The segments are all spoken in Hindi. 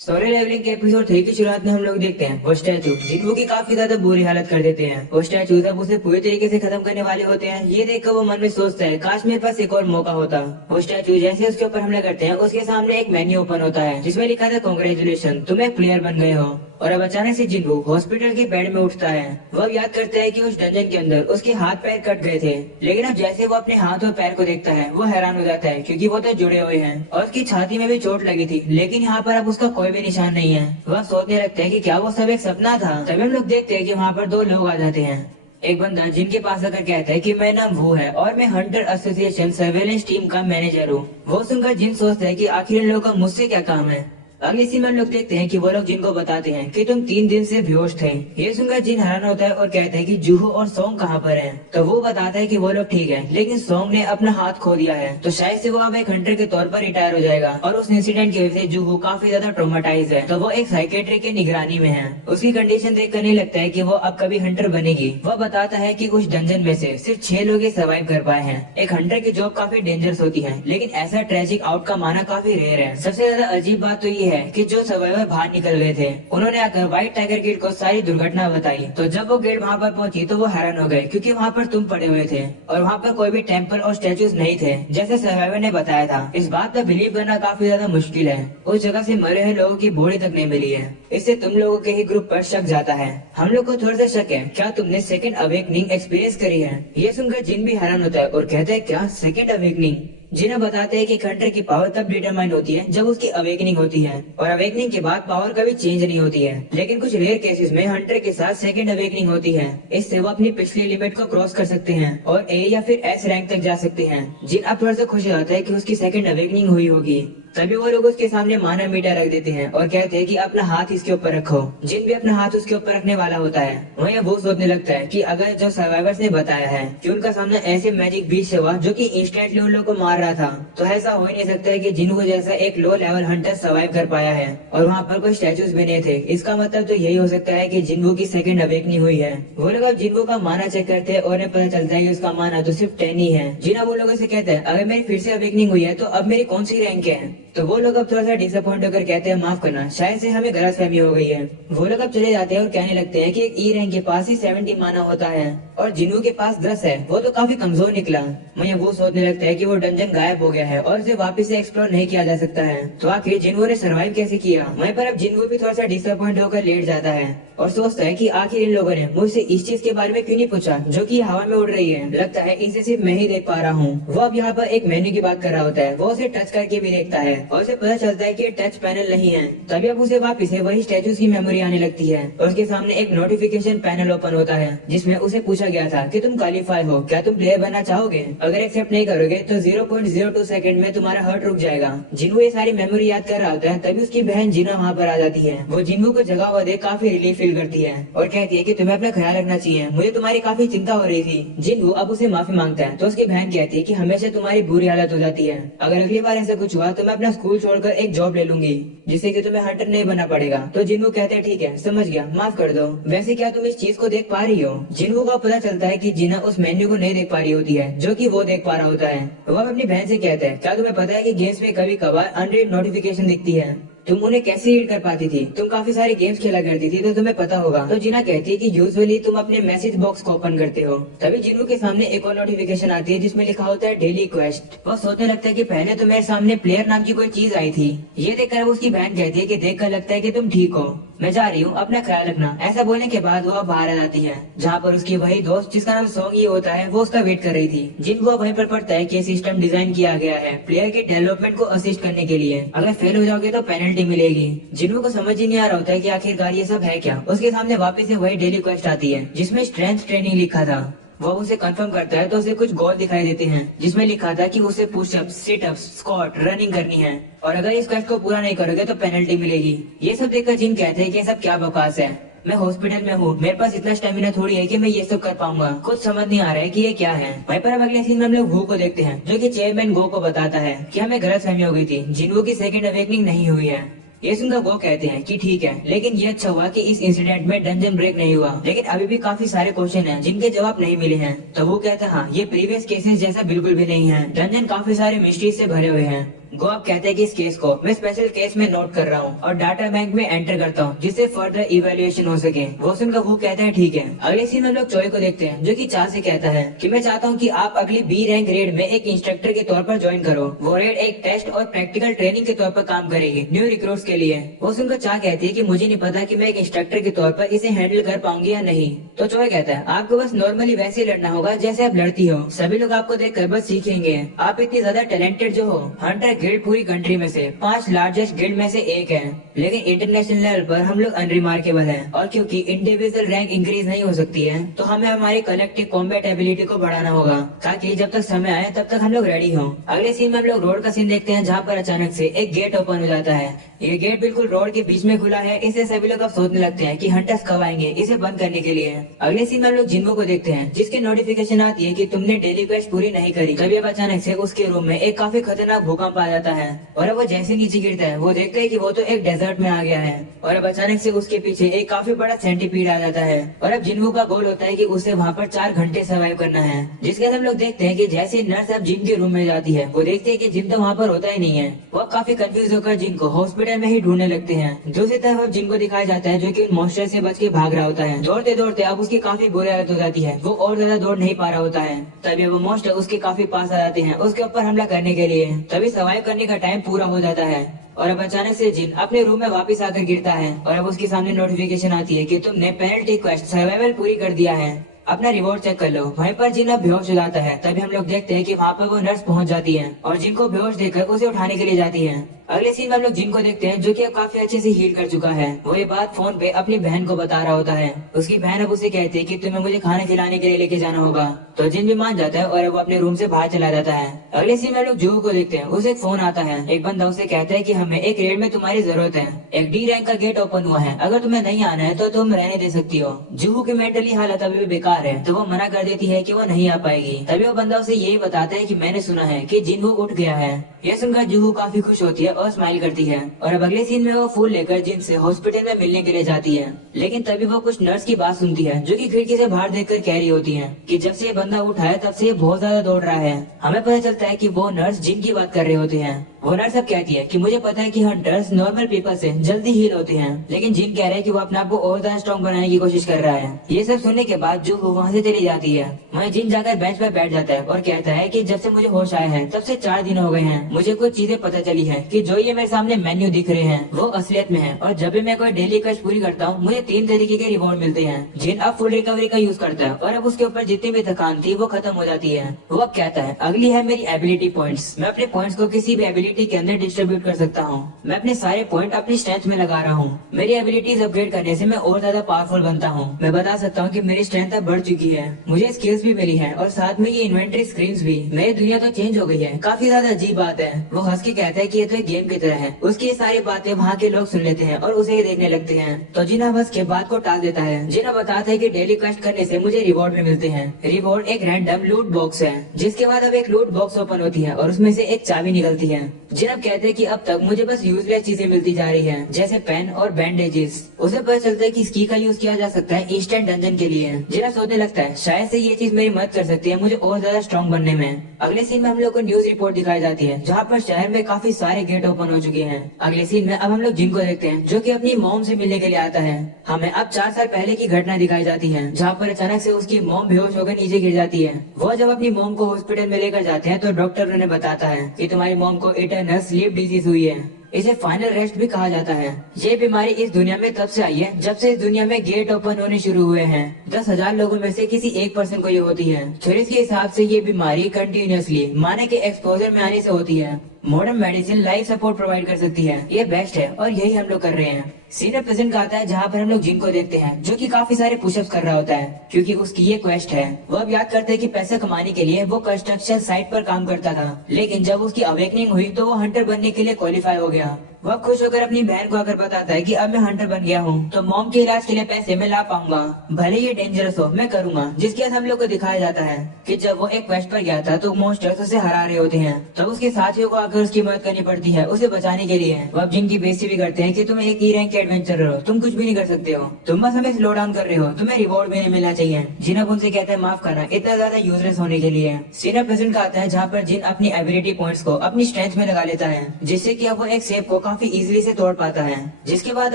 सोलो लेवलिंग के एपिसोड 3 की शुरुआत में हम लोग देखते हैं वो स्टैचू जिनको की काफी ज्यादा बुरी हालत कर देते हैं। वो स्टैचू जब उसे पूरी तरीके से खत्म करने वाले होते हैं, ये देखकर वो मन में सोचता है काश मेरे पास एक और मौका होता। वो स्टैचू जैसे उसके ऊपर हमला करते हैं, उसके सामने एक मेन्यू ओपन होता है जिसमें लिखा था कांग्रेचुलेशन, तुम एक प्लेयर बन गए हो। और अब अचानक से जिन्हों हॉस्पिटल के बेड में उठता है। वो अब याद करता है कि उस डंजन के अंदर उसके हाथ पैर कट गए थे, लेकिन अब जैसे वो अपने हाथ और पैर को देखता है वो हैरान हो जाता है क्योंकि वो तो जुड़े हुए हैं और उसकी छाती में भी चोट लगी थी, लेकिन यहाँ पर अब उसका कोई भी निशान नहीं है। वह सोचने लगता है कि क्या वो सब एक सपना था। तभी हम लोग देखते हैं कि वहाँ पर दो लोग आ जाते हैं। एक बंदा जिनके पास आकर कहता है कि मेरा नाम वो है और मैं हंटर एसोसिएशन सर्वेलेंस टीम का मैनेजर हूँ। वो सुनकर जिन सोचता है कि आखिर इन लोगों का मुझसे क्या काम है। अगली सीन में हम लोग देखते हैं कि वो लोग जिनको बताते हैं कि तुम 3 दिन से बेहोश थे। ये सुनकर जिन हैरान होता है और कहता है कि जूहो और सोंग कहाँ पर हैं। तो वो बताता है कि वो लोग ठीक है, लेकिन सोंग ने अपना हाथ खो दिया है, तो शायद से वो अब एक हंटर के तौर पर रिटायर हो जाएगा। और उस इंसिडेंट की वजह से जूहो काफी ज्यादा ट्रोमाटाइज है, तो वो एक साइकेट्रिक की निगरानी में है। उसकी कंडीशन देखकर नहीं लगता है कि वो अब कभी हंटर बनेगी। वह बताता है कि उस डंजन में से सिर्फ 6 लोग ही सर्वाइव कर पाए हैं। एक हंटर की जॉब काफी डेंजरस होती है, लेकिन ऐसा ट्रेजिक आउटकम आना काफी रेयर है। सबसे ज्यादा अजीब बात तो ये है कि जो सर्वाइवर बाहर निकल गए थे, उन्होंने आकर व्हाइट टाइगर गिल्ड को सारी दुर्घटना बताई। तो जब वो गिल्ड वहाँ पर पहुंची तो वो हैरान हो गए क्योंकि वहाँ पर तुम पड़े हुए थे और वहाँ पर कोई भी टेम्पल और स्टेचूज नहीं थे जैसे सर्वाइवर ने बताया था। इस बात पर बिलीव करना काफी ज्यादा मुश्किल है। उस जगह से मरे हुए लोगों की बॉडी तक नहीं मिली है। इससे तुम लोगों के ही ग्रुप पर शक जाता है। हम लोग को थोड़ा सा शक है, क्या तुमने सेकंड अवेकनिंग एक्सपीरियंस करी है? ये सुनकर जिन भी हैरान होता है और कहता है क्या सेकंड अवेकनिंग। जिन्हें बताते हैं कि हंटर की पावर तब डिटरमाइन होती है जब उसकी अवेकनिंग होती है, और अवेकनिंग के बाद पावर कभी चेंज नहीं होती है। लेकिन कुछ रेयर केसेस में हंटर के साथ सेकंड अवेकनिंग होती है। इससे वो अपनी पिछली लिमिट को क्रॉस कर सकते हैं और ए या फिर एस रैंक तक जा सकते हैं। जिन अब थोड़ा सा खुश हो जाता है कि उसकी सेकंड अवेकनिंग हुई होगी। तभी वो लोग उसके सामने माना मीटर रख देते हैं और कहते हैं कि अपना हाथ इसके ऊपर रखो। जिन भी अपना हाथ उसके ऊपर रखने वाला होता है, वहीं वो सोचने लगता है कि अगर जो सर्वाइवर्स ने बताया है कि उनका सामने ऐसे मैजिक बीच से हुआ जो कि इंस्टेंटली उन लोगों को मार रहा था, तो ऐसा हो ही नहीं सकता है कि जिनको जैसा एक लो लेवल हंटर सर्वाइव कर पाया है और वहाँ पर कोई स्टैचूज भी नहीं थे। इसका मतलब तो यही हो सकता है कि जिन्वो की सेकंड अवेकनिंग हुई है। वो लोग अब जिन्वो का माना चेक करते हैं और उन्हें पता चलता है कि उसका माना तो सिर्फ 10 ही है। जिन्ना वो लोगों से कहते हैं अगर मेरी फिर से अवेकनिंग हुई है तो अब मेरी कौन सी रैंक है? तो वो लोग अब थोड़ा सा डिसअपॉइंट होकर कहते हैं माफ करना, शायद से हमें गलतफहमी हो गई है। वो लोग अब चले जाते हैं और कहने लगते हैं कि एक ई रैंक के पास ही 70 माना होता है और जिन्हों के पास 10 है वो तो काफी कमजोर निकला। मैं वो सोचने लगता है कि वो डंजन गायब हो गया है और उसे वापस से एक्सप्लोर नहीं किया जा सकता है, तो आखिर जिन्हों ने सर्वाइव कैसे किया? वहीं पर अब जिन्हों भी थोड़ा सा डिसअपॉइंट होकर लेट जाता है और सोचता है कि आखिर इन लोगों ने मुझसे इस चीज के बारे में क्यों नहीं पूछा जो कि हवा में उड़ रही है। लगता है इसे सिर्फ मैं ही देख पा रहा हूँ। वो अब यहाँ पर एक मेन्यू की बात कर रहा होता है। वो उसे टच करके भी देखता है और उसे पता चलता है कि ये टच पैनल नहीं है। तभी अब उसे वापस से वही स्टैचूज की मेमोरी आने लगती है और उसके सामने एक नोटिफिकेशन पैनल ओपन होता है जिसमें उसे पूछा गया था कि तुम क्वालिफाई हो, क्या तुम प्लेयर बनना चाहोगे? अगर एक्सेप्ट नहीं करोगे तो 0.02 सेकंड में तुम्हारा हार्ट रुक जाएगा। जिन्हों ये सारी मेमोरी याद कर रहा होता है, तभी उसकी बहन जिन्ना वहाँ पर आ जाती है। वो जिन्हों को जगह हुआ देख काफी रिलीफ फील करती है और कहती है कि तुम्हें अपना ख्याल रखना चाहिए, मुझे तुम्हारी काफी चिंता हो रही थी। जिन्हों अब उसे माफी मांगता है तो उसकी बहन कहती है कि हमेशा तुम्हारी बुरी हालत हो जाती है, अगर अगली बार ऐसा कुछ हुआ तो मैं अपना स्कूल छोड़कर एक जॉब ले लूंगी जिससे कि तुम्हें हंटर नहीं बनना पड़ेगा। तो जिन्हों कहते हैं ठीक है समझ गया, माफ कर दो। वैसे क्या तुम इस चीज को देख पा रही हो? जिन्हों को पता चलता है कि जिन्ना उस मेन्यू को नहीं देख पा रही होती है जो कि वो देख पा रहा होता है। वो अपनी बहन से कहता है क्या तुम्हें पता है कि गेम्स में कभी कभार अनरीड नोटिफिकेशन दिखती है, तुम उन्हें कैसे रीड कर पाती थी? तुम काफी सारे गेम्स खेला करती थी तो तुम्हें पता होगा। तो जीना कहती है कि यूजुअली तुम अपने मैसेज बॉक्स को ओपन करते हो। तभी जिन्हों के सामने एक और नोटिफिकेशन आती है जिसमें लिखा होता है डेली क्वेस्ट। वो सोचने लगता है कि पहले तो मेरे सामने प्लेयर नाम की कोई चीज आई थी। ये देखकर उसकी बहन कहती है कि देखकर लगता है कि तुम ठीक हो, मैं जा रही हूँ, अपना ख्याल रखना। ऐसा बोलने के बाद वो बाहर आ जाती है जहाँ पर उसकी वही दोस्त जिसका नाम सोंग ही होता है वो उसका वेट कर रही थी। जिनको वहीं पर पड़ता है कि सिस्टम डिजाइन किया गया है प्लेयर के डेवलपमेंट को असिस्ट करने के लिए, अगर फेल हो जाओगे तो पेनल्टी मिलेगी। जिनको को समझ ही नहीं आ रहा होता है कि आखिरकार ये सब है क्या। उसके सामने वापस से वही डेली क्वेस्ट आती है जिसमें स्ट्रेंथ ट्रेनिंग लिखा था। वो उसे कंफर्म करता है तो उसे कुछ गोल दिखाई देते हैं जिसमें लिखा था कि उसे पुशअप, सिटअप्स, स्क्वाट, रनिंग करनी है और अगर इस क्वेस्ट को पूरा नहीं करोगे तो पेनल्टी मिलेगी। ये सब देखकर जिन कहते हैं कि ये सब क्या बकवास है, मैं हॉस्पिटल में हूँ, मेरे पास इतना स्टेमिना थोड़ी है कि मैं ये सब कर पाऊंगा, कुछ समझ नहीं आ रहा है कि ये क्या है। वहीं पर अब अगले सीन में हम लोग गो को देखते हैं जो कि चेयरमैन गो को बताता है कि हमें गलतफहमी हो गई थी, जिन्हों की सेकंड अवेकनिंग नहीं हुई है। ये सुनकर वो कहते हैं कि ठीक है, लेकिन ये अच्छा हुआ कि इस इंसिडेंट में डंजन ब्रेक नहीं हुआ, लेकिन अभी भी काफी सारे क्वेश्चन हैं जिनके जवाब नहीं मिले हैं। तो वो कहता है हाँ, ये प्रीवियस केसेस जैसा बिल्कुल भी नहीं है, डंजन काफी सारे मिस्ट्री से भरे हुए हैं। गो अब कहते हैं कि इस केस को मैं स्पेशल केस में नोट कर रहा हूँ और डाटा बैंक में एंटर करता हूँ जिससे फर्दर इवेल्युएशन हो सके। वो सुनकर वो कहता है ठीक है। अगले सीन में हम लोग चोई को देखते हैं जो कि चा से कहता है कि मैं चाहता हूँ कि आप अगली बी रैंक रेड में एक इंस्ट्रक्टर के तौर पर ज्वाइन करो। वो रेड एक टेस्ट और प्रैक्टिकल ट्रेनिंग के तौर पर काम करेगी न्यू रिक्रूट्स के लिए। वो सुनकर चा कहती है कि मुझे नहीं पता कि मैं एक इंस्ट्रक्टर के तौर पर इसे हैंडल कर पाऊंगी या नहीं। तो चोई कहता है आपको बस नॉर्मली वैसे ही लड़ना होगा जैसे आप लड़ती हो, सभी लोग आपको देखकर बस सीखेंगे। आप इतनी ज्यादा टैलेंटेड जो हो। हंटर गिल्ड पूरी कंट्री में से 5 लार्जेस्ट गिल्ड में से एक है, लेकिन इंटरनेशनल लेवल पर हम लोग अनरिमार्केबल हैं। और क्योंकि इंडिविजुअल रैंक इंक्रीज नहीं हो सकती है तो हमें हमारी कलेक्टिव कॉम्बैट एबिलिटी को बढ़ाना होगा ताकि जब तक समय आए तब तक हम लोग रेडी हो। अगले सीन में हम लोग रोड का सीन देखते हैं जहाँ पर अचानक से एक गेट ओपन हो जाता है। ये गेट बिल्कुल रोड के बीच में खुला है, इससे सभी लोग अब सोचने लगते हैं कि हंटर्स कब आएंगे इसे बंद करने के लिए। अगले सीन में हम लोग जिन्हो को देखते हैं जिसकी नोटिफिकेशन आती है कि तुमने डेली क्वेस्ट पूरी नहीं करी। तभी अब अचानक से उसके रूम में एक काफी खतरनाक भूकंप आ जाता है और अब वो जैसे नीचे गिरता है वो देखता है कि वो तो एक डेजर्ट में आ गया है। और अब अचानक से उसके पीछे एक काफी बड़ा सेंटीपीड आ जाता है और अब जिन्हो का गोल होता है कि उसे वहाँ पर 4 घंटे सर्वाइव करना है। जिसके बाद हम लोग देखते हैं कि जैसे नर्स अब जिन के रूम में जाती है वो देखते हैं कि जिन तो वहाँ पर होता ही नहीं है। वो काफी कंफ्यूज होकर जिन को हॉस्पिटल में ही ढूंढने लगते हैं। दूसरी तरफ अब जिन को दिखाया जाता है जो कि मॉन्स्टर से बच के भाग रहा होता है। दौड़ते दौड़ते अब उसकी काफी बुरी हालत हो जाती है, वो और ज्यादा दौड़ नहीं पा रहा होता है। तभी वो मॉन्स्टर उसके काफी पास आ जाते हैं उसके ऊपर हमला करने के लिए। तभी सर्वाइव करने का टाइम पूरा हो जाता है और अब अचानक से जिन अपने रूम में वापस आकर गिरता है और अब उसके सामने नोटिफिकेशन आती है कि तुमने पेनल्टी क्वेस्ट सर्वाइवल पूरी कर दिया है, अपना रिवॉर्ड चेक कर लो। वहीं पर जिन अब बेहोश हो जाता है। तभी हम लोग देखते हैं कि वहाँ पर वो नर्स पहुंच जाती है और जिनको बेहोश देखकर उसे उठाने के लिए जाती है। अगले सीन में हम लोग जिन को देखते हैं जो कि अब काफी अच्छे से हील कर चुका है। वो ये बात फोन पे अपनी बहन को बता रहा होता है। उसकी बहन अब उसे कहती है कि तुम्हें मुझे खाना खिलाने के लिए लेके जाना होगा। तो जिन भी मान जाता है और अब वो अपने रूम से बाहर चला जाता है। अगले सीन में हम लोग जूहू को देखते हैं। उसे एक फोन आता है, एक बंदा उसे कहता है कि हमें एक रेड में तुम्हारी जरूरत है, एक डी रैंक का गेट ओपन हुआ है, अगर तुम्हें नहीं आना है तो तुम रहने दे सकती हो। जूहू की मेंटली हालत अभी भी बेकार है तो वो मना कर देती है कि वो नहीं आ पाएगी। तभी वो बंदा उसे यही बताता है कि मैंने सुना है कि जिन्हो उठ गया है। यह सुनकर जूहू काफी खुश होती है और स्माइल करती है और अब अगले सीन में वो फूल लेकर जिन से हॉस्पिटल में मिलने के लिए जाती है। लेकिन तभी वो कुछ नर्स की बात सुनती है जो कि खिड़की से बाहर देखकर कह रही होती है कि जब से ये बंदा उठा है तब से ये बहुत ज्यादा दौड़ रहा है। हमें पता चलता है कि वो नर्स जिन की बात कर रहे होते हैं। वो नर्स अब कहती है कि मुझे पता है कि हंटर्स नॉर्मल पीपल से जल्दी हील होते हैं, लेकिन जिन कह रहा है कि वो अपने आप को और ज्यादा स्ट्रॉन्ग बनाने की कोशिश कर रहा है। ये सब सुनने के बाद जो वो वहाँ से चली जाती है। वहीं जिन जाकर बेंच पर बैठ जाता है और कहता है कि जब से मुझे होश आया है तब से 4 दिन हो गए हैं, मुझे कुछ चीजें पता चली है कि जो ये मेरे सामने मेन्यू दिख रहे हैं वो असलियत में है। और जब भी मैं कोई डेली क्वेस्ट पूरी करता हूँ मुझे 3 तरीके के रिवॉर्ड मिलते हैं। जिन अब फुल रिकवरी का यूज करता है और अब उसके ऊपर जितनी भी थकान थी वो खत्म हो जाती है। वो अब कहता है अगली है मेरी एबिलिटी पॉइंट्स। मैं अपने पॉइंट्स को किसी भी एबिलिटी के अंदर डिस्ट्रीब्यूट कर सकता हूँ। मैं अपने सारे पॉइंट अपनी स्ट्रेंथ में लगा रहा हूँ। मेरी एबिलिटीज अपग्रेड करने से मैं और ज्यादा पावरफुल बनता हूँ। मैं बता सकता हूँ कि मेरी स्ट्रेंथ अब बढ़ चुकी है, मुझे स्किल्स भी मिली है और साथ में ये इन्वेंटरी स्क्रीन्स भी। मेरी दुनिया तो चेंज हो गई है, काफी ज्यादा अजीब बात है। वो हंस के कहता है कि ये तो एक गेम की तरह है। उसकी ये सारी बातें वहाँ के लोग सुन लेते हैं और उसे ही देखने लगते हैं। तो जिना बस के बात को टाल देता है। जिना बताता है कि डेली क्वेस्ट करने से मुझे रिवॉर्ड भी मिलते हैं। रिवॉर्ड एक रैंडम लूट बॉक्स है। जिसके बाद अब एक लूट बॉक्स ओपन होती है और उसमें से एक चाबी निकलती है। जिन अब कहते हैं कि अब तक मुझे बस यूजलेस चीजें मिलती जा रही है जैसे पेन और बैंडेजेस। उसे पता चलता है कि इसकी का यूज किया जा सकता है इंस्टेंट डंजन के लिए। जिना सोचने लगता है शायद से ये चीज मेरी मदद कर सकती है मुझे और ज्यादा स्ट्रॉन्ग बनने में। अगले सीन में हम लोग को न्यूज रिपोर्ट दिखाई जाती है जहाँ पर शहर में काफी सारे गेट ओपन हो चुके हैं। अगले सीन में अब हम लोग जिन को देखते हैं जो कि अपनी मॉम से मिलने के लिए आता है। हमें अब 4 साल पहले की घटना दिखाई जाती है जहाँ पर अचानक से उसकी मॉम बेहोश होकर नीचे गिर जाती है। वो जब अपनी मॉम को हॉस्पिटल में लेकर जाते हैं तो डॉक्टर उन्हें बताता है कि तुम्हारी मॉम को इटरनल स्लीप डिजीज हुई है, इसे फाइनल रेस्ट भी कहा जाता है। ये बीमारी इस दुनिया में तब से आई है जब से इस दुनिया में गेट ओपन होने शुरू हुए हैं। 10,000 लोगों में से किसी एक पर्सन को ये होती है। थ्योरीज के हिसाब से ये बीमारी कंटिन्यूअसली माने के एक्सपोजर में आने से होती है। Modern medicine life support provide कर सकती है, ये बेस्ट है और यही हम लोग कर रहे हैं। सीनियर प्रेजेंट का आता है जहाँ पर हम लोग जिन को देखते हैं जो कि काफी सारे पुशअप्स कर रहा होता है क्योंकि उसकी ये क्वेस्ट है। वो अब याद करते हैं कि पैसे कमाने के लिए वो कंस्ट्रक्शन साइट पर काम करता था, लेकिन जब उसकी अवेकनिंग हुई तो वो हंटर बनने के लिए क्वालिफाई हो गया। वह खुश होकर अपनी बहन को आकर बताता है कि अब मैं हंटर बन गया हूँ तो मॉम के इलाज के लिए पैसे मैं ला पाऊंगा, भले ये डेंजरस हो मैं करूंगा। जिसके बाद हम लोग को दिखाया जाता है कि जब वो एक क्वेस्ट पर गया था तो मॉन्स्टर्स उसे हरा रहे होते हैं तो उसके साथियों को आकर उसकी मदद करनी पड़ती है उसे बचाने के लिए। वो अब जिनकी बेइज्जती भी करते हैं कि तुम्हें एक ई रैंक एडवेंचर हो, तुम कुछ भी नहीं कर सकते हो, तुम बस हमें स्लो डाउन कर रहे हो, तुम्हें रिवॉर्ड में मिलना चाहिए। जिन अब उनसे कहता है माफ करना इतना ज्यादा यूजलेस होने के लिए। सीन प्रेजेंट का आता है जहाँ पर जिन अपनी एबिलिटी पॉइंट्स को अपनी स्ट्रेंथ में लगा लेता है, जिससे कि अब वो एक सेब को काफी इजीली से तोड़ पाता है। जिसके बाद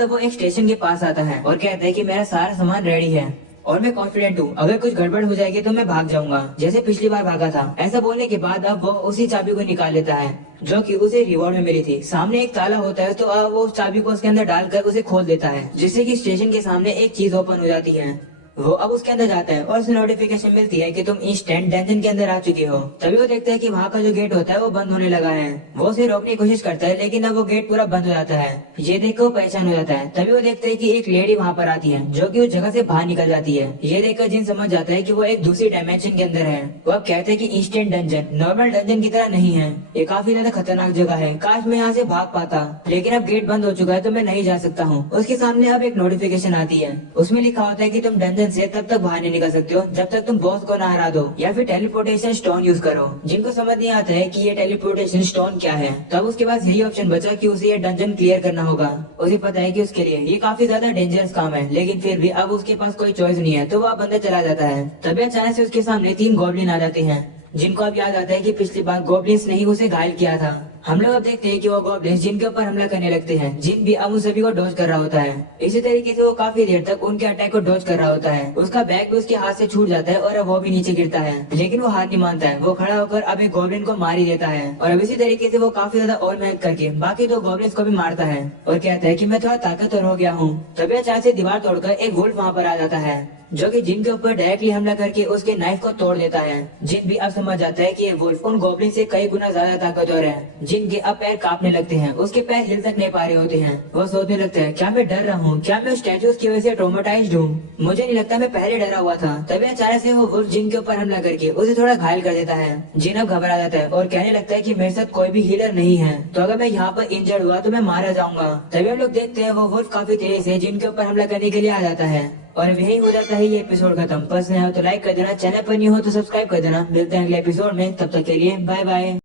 अब वो एक स्टेशन के पास आता है और कहता है कि मेरा सारा सामान रेडी है और मैं कॉन्फिडेंट हूँ, अगर कुछ गड़बड़ हो जाएगी तो मैं भाग जाऊंगा जैसे पिछली बार भागा था। ऐसा बोलने के बाद अब वो उसी चाबी को निकाल लेता है जो कि उसे रिवॉर्ड में मिली थी। सामने एक ताला होता है तो अब वो उस चाबी को उसके अंदर डालकर उसे खोल देता है, जिससे कि स्टेशन के सामने एक चीज ओपन हो जाती है। वो अब उसके अंदर जाता है और उसे नोटिफिकेशन मिलती है कि तुम इंस्टेंट डंजन के अंदर आ चुके हो। तभी वो देखता है कि वहाँ का जो गेट होता है वो बंद होने लगा है। वो उसे रोकने की कोशिश करता है लेकिन अब वो गेट पूरा बंद हो जाता है। ये देख वो परेशान हो जाता है। तभी वो देखता है कि एक लेडी वहाँ पर आती है जो कि उस जगह से बाहर निकल जाती है। ये देखकर जिन समझ जाता है कि वो एक दूसरी डायमेंशन के अंदर है। वो अब कहते हैं कि इंस्टेंट डंजन नॉर्मल डंजन की तरह नहीं है, ये काफी ज्यादा खतरनाक जगह है, काश मैं यहाँ से भाग पाता, लेकिन अब गेट बंद हो चुका है तो मैं नहीं जा सकता हूँ। उसके सामने अब एक नोटिफिकेशन आती है, उसमें लिखा होता है कि तुम डंजन से तब तक बाहर नहीं निकल सकते हो जब तक तुम बॉस को ना हरा दो या फिर टेलीपोर्टेशन स्टोन यूज करो। जिनको समझ नहीं आता है कि ये टेलीपोर्टेशन स्टोन क्या है, तब उसके पास यही ऑप्शन बचा कि उसे ये डंजन क्लियर करना होगा। उसे पता है कि उसके लिए ये काफी ज्यादा डेंजरस काम है, लेकिन फिर भी अब उसके पास कोई चॉइस नहीं है तो वो अंदर चला जाता है। तभी अचानक से उसके सामने 3 गॉब्लिन आ जाते हैं, जिनको अब याद आता है कि पिछली बार गॉब्लिन्स ने ही उसे घायल किया था। हम लोग अब देखते हैं कि वो गॉब्लिन्स जिन के ऊपर हमला करने लगते हैं, जिन भी अब उन सभी को डॉज कर रहा होता है। इसी तरीके से वो काफी देर तक उनके अटैक को डॉज कर रहा होता है। उसका बैग भी उसके हाथ से छूट जाता है और अब वो भी नीचे गिरता है, लेकिन वो हार नहीं मानता है। वो खड़ा होकर अब एक गॉब्लिन को मार ही देता है और अब इसी तरीके से वो काफी ज्यादा और मेहनत करके बाकी 2 गॉब्लिन्स को भी मारता है और कहता है कि मैं थोड़ा ताकतवर हो गया हूँ। तभी अचानक से दीवार तोड़कर एक वुल्फ वहाँ पर आ जाता है जो कि जिन के ऊपर डायरेक्टली हमला करके उसके नाइफ को तोड़ देता है। जिन भी अब समझ जाता है कि ये वुल्फ उन गॉब्लिन से कई गुना ज्यादा ताकतवर है। जिन के अब पैर कांपने लगते हैं, उसके पैर हिल तक नहीं पा रहे होते हैं। वो सोचने लगता है क्या मैं डर रहा हूँ, क्या मैं स्टैचूज की वजह से ट्रॉमेटाइज्ड हूँ, मुझे नहीं लगता, मैं पहले डरा हुआ था। तभी अचानक से वो वुल्फ जिन के ऊपर हमला करके उसे थोड़ा घायल कर देता है। जिन अब घबरा जाता है और कहने लगता है कि मेरे साथ कोई भी हीलर नहीं है, तो अगर मैं यहाँ पर इंजर्ड हुआ तो मैं मारा जाऊंगा। तभी हम लोग देखते हैं वो वुल्फ काफी तेजी से जिन के ऊपर हमला करने के लिए आ जाता है और यही हो जाता है ये एपिसोड खत्म। पसंद है तो लाइक कर देना, चैनल पर नहीं हो तो सब्सक्राइब कर देना। मिलते हैं अगले एपिसोड में, तब तक के लिए बाय बाय।